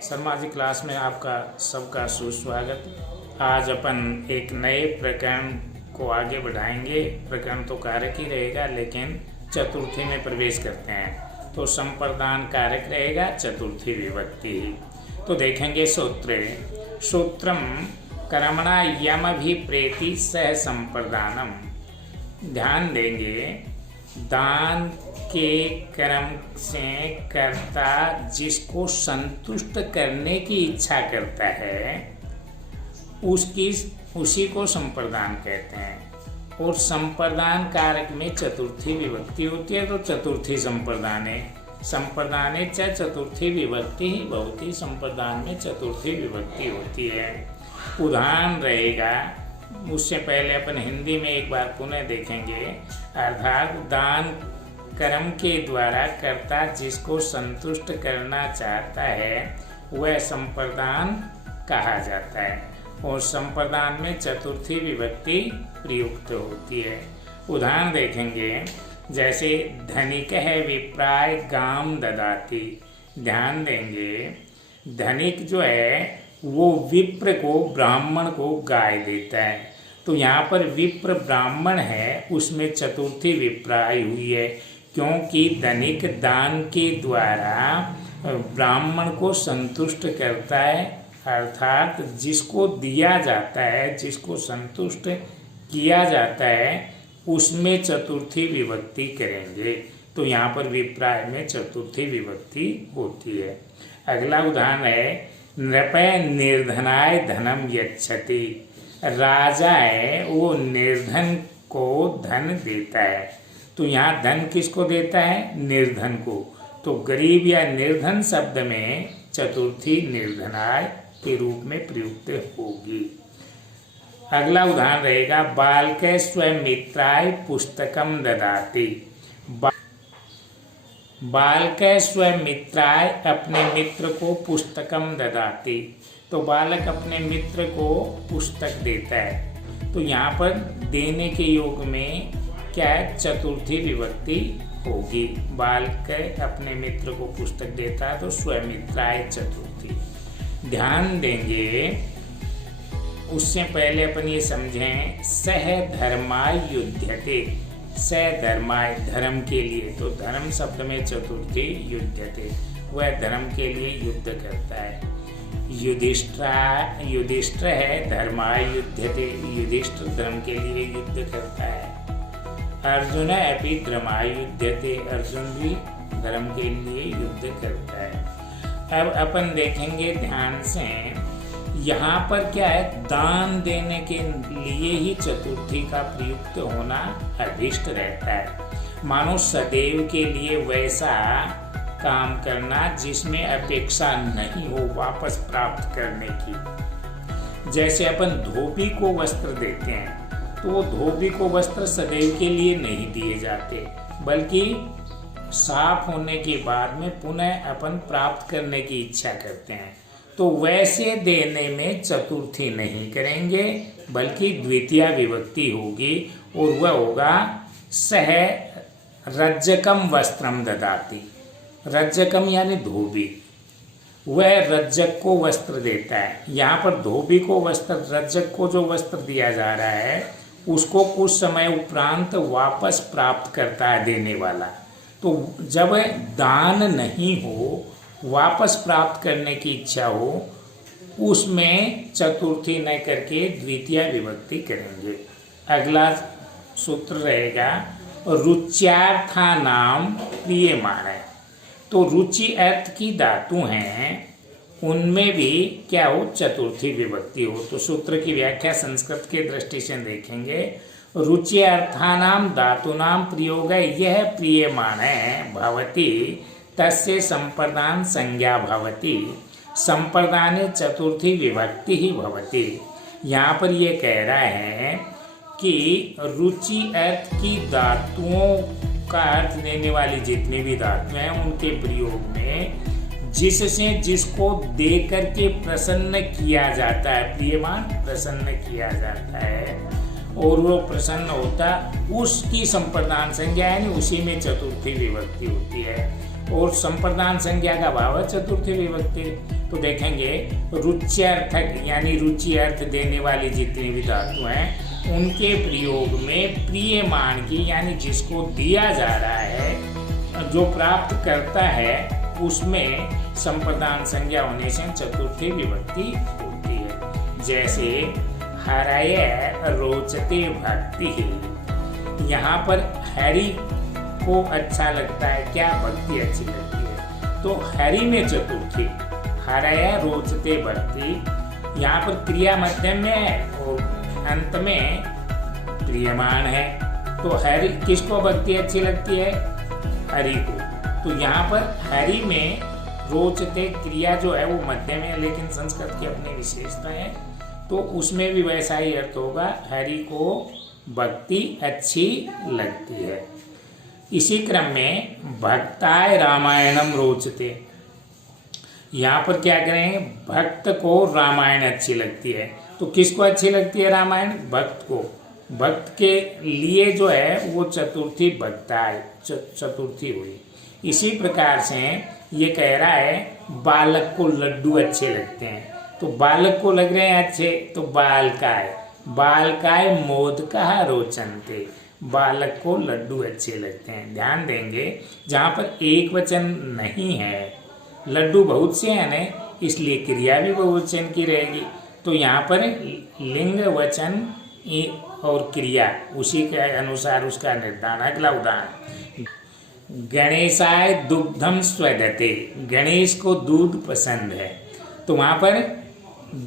Sharma ji class में आपका सबका सुस्वागत। आज अपन एक नए प्रकरण को आगे बढ़ाएंगे। प्रकरण तो कारक ही रहेगा, लेकिन चतुर्थी में प्रवेश करते हैं तो संप्रदान कारक रहेगा, चतुर्थी विभक्ति ही। तो देखेंगे सूत्रम कर्मणा यमभिप्रेति सह संप्रदानम। ध्यान देंगे, दान के कर्म से कर्ता जिसको संतुष्ट करने की इच्छा करता है उसी को संप्रदान कहते हैं। और संप्रदान कारक में चतुर्थी विभक्ति होती है, तो चतुर्थी संप्रदाने च चतुर्थी विभक्ति ही भवति। संप्रदान में चतुर्थी विभक्ति होती है। उदाहरण रहेगा, उससे पहले अपन हिंदी में एक बार पुनः देखेंगे। अर्थात दान कर्म के द्वारा कर्ता जिसको संतुष्ट करना चाहता है वह संप्रदान कहा जाता है। और संप्रदान में चतुर्थी विभक्ति प्रयुक्त होती है। उदाहरण देखेंगे, जैसे धनिक है विप्राय गाम ददाति। ध्यान देंगे, धनिक जो है वो विप्र को, ब्राह्मण को गाय देता है। तो यहाँ पर विप्र ब्राह्मण है, उसमें चतुर्थी विप्राय हुई है, क्योंकि धनिक दान के द्वारा ब्राह्मण को संतुष्ट करता है। अर्थात जिसको दिया जाता है, जिसको संतुष्ट किया जाता है, उसमें चतुर्थी विभक्ति करेंगे। तो यहाँ पर विप्राय में चतुर्थी विभक्ति होती है। अगला उदाहरण है, नृपय निर्धनाय धनम यच्छति। राजा है वो निर्धन को धन देता है। तो यहाँ धन किसको देता है? निर्धन को। तो गरीब या निर्धन शब्द में चतुर्थी निर्धनाय के रूप में प्रयुक्त होगी। अगला उदाहरण रहेगा, बालके स्वयं मित्राय पुस्तकम ददाति। बालके स्वयं मित्राय अपने मित्र को पुस्तकम ददाति। तो बालक अपने मित्र को पुस्तक देता है। तो यहाँ पर देने के योग में क्या है? चतुर्थी विभक्ति होगी। बालक अपने मित्र को पुस्तक देता है तो स्वयं मित्राय चतुर्थी। ध्यान देंगे, उससे पहले अपन ये समझें, सह धर्माय युध्यते। सह धर्माय धर्म के लिए, तो धर्म शब्द में चतुर्थी युध्यते, वह धर्म के लिए युद्ध करता है। युधिष्ठिर है, धर्माय युध्यते, युधिष्ठिर धर्म के लिए युद्ध करता है। अर्जुन अपि धर्माय युध्यते, अर्जुन भी धर्म के लिए युद्ध करता है। अब अपन देखेंगे ध्यान से, यहाँ पर क्या है? दान देने के लिए ही चतुर्थी का प्रयुक्त होना अभीष्ट रहता है। मानो सदैव के लिए वैसा काम करना जिसमें अपेक्षा नहीं हो वापस प्राप्त करने की। जैसे अपन धोबी को वस्त्र देते हैं, तो वो धोबी को वस्त्र सदैव के लिए नहीं दिए जाते, बल्कि साफ होने के बाद में पुनः अपन प्राप्त करने की इच्छा करते हैं। तो वैसे देने में चतुर्थी नहीं करेंगे, बल्कि द्वितीय विभक्ति होगी, और वह होगा सह रज्जकम वस्त्रम ददाति। रज्जकम यानी धोबी, वह रज्जक को वस्त्र देता है। यहाँ पर धोबी को वस्त्र, रज्जक को जो वस्त्र दिया जा रहा है उसको कुछ समय उपरांत वापस प्राप्त करता है देने वाला। तो जब दान नहीं हो, वापस प्राप्त करने की इच्छा हो, उसमें चतुर्थी न करके द्वितीय विभक्ति करेंगे। अगला सूत्र रहेगा, रुच्यार्थानाम प्रियमाण। तो रुचि अर्थ की धातु हैं, उनमें भी क्या हो? चतुर्थी विभक्ति हो। तो सूत्र की व्याख्या संस्कृत के दृष्टि से देखेंगे, रुचि अर्थानाम धातूनाम प्रयोग यह प्रियमाण भवति तस्य संप्रदान संज्ञा भवति। संप्रदाने चतुर्थी विभक्ति ही भवति। यहाँ पर ये कह रहा है कि रुचि अर्थ की धातुओं का अर्थ देने वाली जितनी भी धातुएं हैं, उनके प्रयोग में जिससे जिसको दे करके प्रसन्न किया जाता है, प्रियमान प्रसन्न किया जाता है, और वो प्रसन्न होता, उसकी संप्रदान संज्ञा यानी उसी में चतुर्थी विभक्ति होती है। और संप्रदान संज्ञा का भाव है चतुर्थी विभक्ति। तो देखेंगे रुच्यर्थक यानी रुचि अर्थ देने वाली जितनी भी धातु हैं उनके प्रयोग में प्रियमान की यानी जिसको दिया जा रहा है जो प्राप्त करता है उसमें संप्रदान संज्ञा होने से चतुर्थी विभक्ति होती है। जैसे हरय रोचते भक्ति, यहाँ पर हरि को अच्छा लगता है, क्या भक्ति अच्छी लगती है, तो हरि में चतुर्थी हरय रोचते भक्ति। यहाँ पर क्रिया मध्यम में है और अंत में प्रियमान है, तो हरि किसको भक्ति अच्छी लगती है, हरि को। तो यहाँ पर हरि में रोचते क्रिया जो है वो मध्य में है, लेकिन संस्कृत की अपनी विशेषता है तो उसमें भी वैसा ही अर्थ होगा, हरि को भक्ति अच्छी लगती है। इसी क्रम में भक्ताय रामायणम रोचते, यहाँ पर क्या करेंगे, भक्त को रामायण अच्छी लगती है। तो किसको अच्छी लगती है रामायण, भक्त को। भक्त के लिए जो है वो चतुर्थी भक्ताय चतुर्थी हुई। इसी प्रकार से ये कह रहा है बालक को लड्डू अच्छे लगते हैं, तो बालक को लग रहे हैं अच्छे, तो बालकाय बालकाय मोदका रोचन्ते, बालक को लड्डू अच्छे लगते हैं। ध्यान देंगे जहाँ पर एक वचन नहीं है, लड्डू बहुत से हैं ना, इसलिए क्रिया भी बहुवचन की रहेगी। तो यहाँ पर लिंग वचन और क्रिया उसी के अनुसार उसका निर्धारण। अगला उदाहरण, गणेशाय दुग्धम स्वदते, गणेश को दूध पसंद है, तो वहाँ पर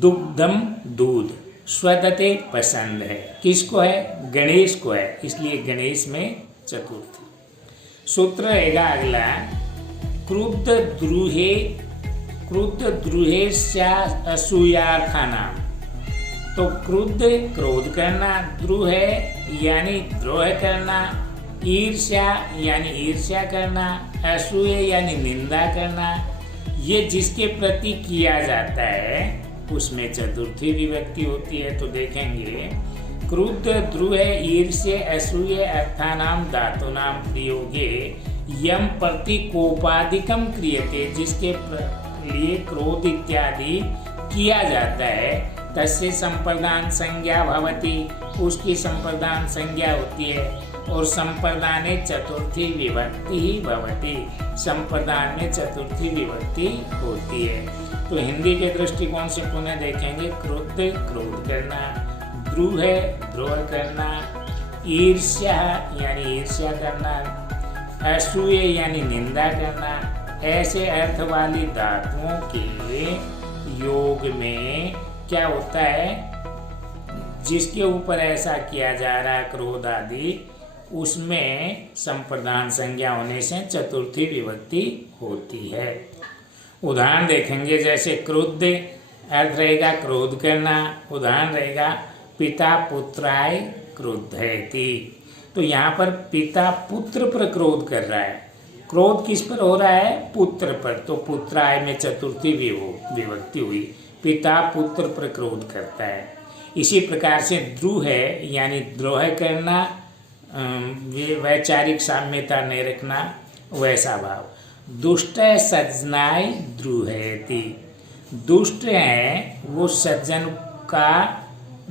दुग्धम दूध, स्वदते पसंद है, किसको है, गणेश को है, इसलिए गणेश में चतुर्थी। सूत्र रहेगा अगला, क्रुद्ध द्रुहे असूयार्थानाम। तो क्रुद्ध क्रोध करना, द्रुह यानी द्रोह करना, ईर्ष्या यानी ईर्ष्या करना, असूय यानी निंदा करना, ये जिसके प्रति किया जाता है उसमें चतुर्थी विभक्ति होती है। तो देखेंगे क्रुद्ध द्रुह ईर्ष्य असूय अर्थानाम धातुनाम प्रयोगे यम प्रति कोपादिकम क्रियते, जिसके लिए क्रोध इत्यादि किया जाता है, तस्य संप्रदान संज्ञा भवति, उसकी संप्रदान संज्ञा होती है। और संप्रदाने चतुर्थी विभक्ति ही भवति, संप्रदान में चतुर्थी विभक्ति होती है। तो हिंदी के दृष्टिकोण से पुनः देखेंगे, क्रोध क्रोध करना, द्रुह द्रोह करना, ईर्ष्या यानी ईर्ष्या करना, असूय यानी निंदा करना, ऐसे अर्थ वाली धातुओं के योग में क्या होता है, जिसके ऊपर ऐसा किया जा रहा है क्रोध आदि, उसमें संप्रदान संज्ञा होने से चतुर्थी विभक्ति होती है। उदाहरण देखेंगे, जैसे क्रोध अर्थ रहेगा क्रोध करना, उदाहरण रहेगा पिता पुत्राय क्रोधयति। तो यहाँ पर पिता पुत्र पर क्रोध कर रहा है, क्रोध किस पर हो रहा है, पुत्र पर, तो पुत्राय में चतुर्थी विभक्ति हुई, पिता पुत्र पर क्रोध करता है। इसी प्रकार से द्रुह है यानी द्रोह करना, वैचारिक साम्यता नहीं रखना, वैसा भाव। दुष्ट सज्जनाय द्रुहयति, दुष्ट है वो सज्जन का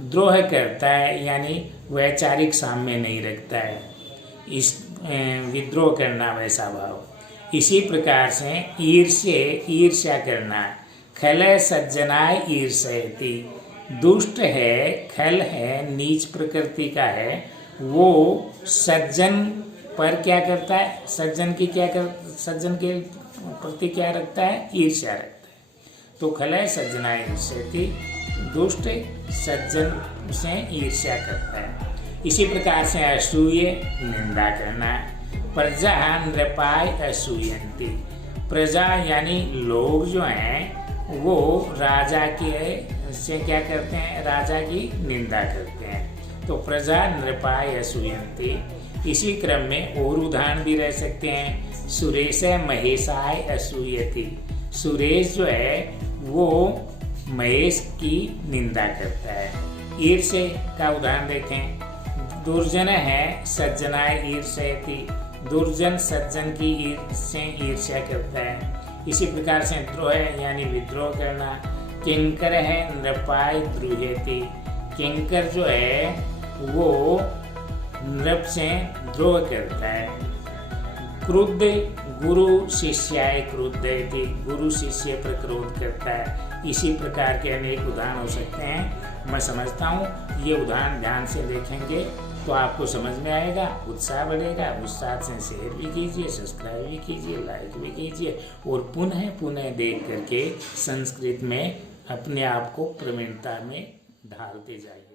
द्रोह करता है यानी वैचारिक साम्य नहीं रखता है, इस विद्रोह करना वैसा भाव। इसी प्रकार से ईर्ष्या करना, खल सज्जनाय ईर्ष्यति, दुष्ट है, खल है, नीच प्रकृति का है, वो सज्जन पर क्या करता है, सज्जन के प्रति क्या रखता है, ईर्ष्या रखता है। तो खल सज्जनाय ईर्ष्यति, दुष्ट सज्जन से ईर्ष्या करता है। इसी प्रकार से असूय निंदा करना, प्रजा नृपाय असूयन्ति, प्रजा यानी लोग जो हैं वो राजा के से क्या करते हैं, राजा की निंदा करते हैं। तो प्रजा नृपाय असूयन्ति। इसी क्रम में और उदाहरण भी रह सकते हैं, सुरेश महेशाय असूयति, सुरेश जो है वो महेश की निंदा करता है। ईर्ष्य का उदाहरण देखें, दुर्जन है सज्जनाय ईर्ष्यति, दुर्जन सज्जन की से ईर्ष्या करता है। इसी प्रकार से द्रोह यानी विद्रोह करना। किंकर है नृपाय द्रुहेति, किंकर जो है वो नृप से द्रोह करता है। क्रुद्ध गुरु शिष्याय क्रुद्धयति, गुरु शिष्य पर क्रोध करता है। इसी प्रकार के अनेक उदाहरण हो सकते हैं। मैं समझता हूँ ये उदाहरण ध्यान से देखेंगे तो आपको समझ में आएगा, उत्साह बढ़ेगा। उत्साह से शेयर भी कीजिए, सब्सक्राइब भी कीजिए, लाइक भी कीजिए और पुनः पुनः देख करके संस्कृत में अपने आप को प्रवीणता में ढालते जाइए।